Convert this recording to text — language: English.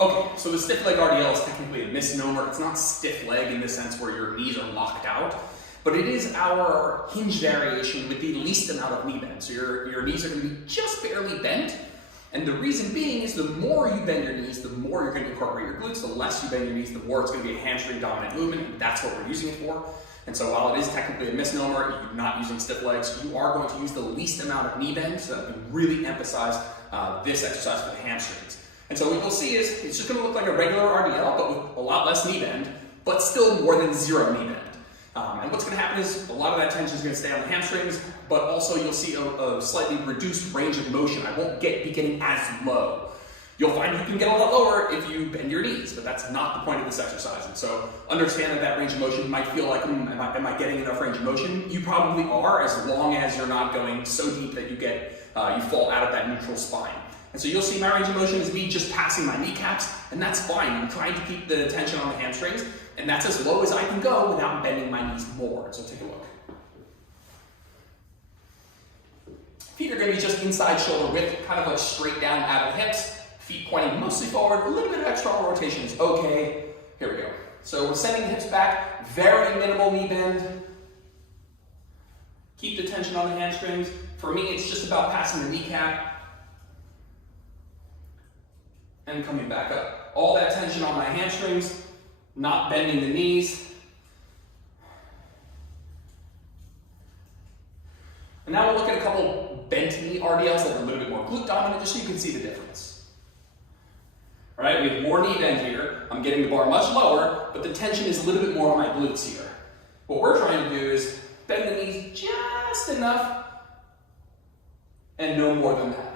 Okay, so the stiff leg RDL is technically a misnomer. It's not stiff leg in the sense where your knees are locked out, but it is our hinge variation with the least amount of knee bend. So your knees are going to be just barely bent, and the reason being is the more you bend your knees, the more you're going to incorporate your glutes. The less you bend your knees, the more it's going to be a hamstring dominant movement, and that's what we're using it for. And so while it is technically a misnomer, you're not using stiff legs, you are going to use the least amount of knee bend, so that we really emphasize this exercise for the hamstrings. And so what you'll see is it's just going to look like a regular RDL, but with a lot less knee bend, but still more than zero knee bend. And what's going to happen is a lot of that tension is going to stay on the hamstrings, but also you'll see a slightly reduced range of motion. I won't be getting as low. You'll find you can get a lot lower if you bend your knees, but that's not the point of this exercise. And so understand that range of motion might feel like, am I getting enough range of motion? You probably are, as long as you're not going so deep that you fall out of that neutral spine. And so you'll see my range of motion is me just passing my kneecaps, and that's fine. I'm trying to keep the tension on the hamstrings, and that's as low as I can go without bending my knees more. So take a look. Feet are going to be just inside shoulder width, kind of like straight down out of the hips. Feet pointing mostly forward, a little bit of external rotation is okay. Here we go. So we're sending the hips back, very minimal knee bend. Keep the tension on the hamstrings. For me, it's just about passing the kneecap and coming back up. All that tension on my hamstrings, not bending the knees. And now we'll look at a couple bent knee RDLs that are a little bit more glute dominant, just so you can see the difference. All right, we have more knee bend here. I'm getting the bar much lower, but the tension is a little bit more on my glutes here. What we're trying to do is bend the knees just enough and no more than that.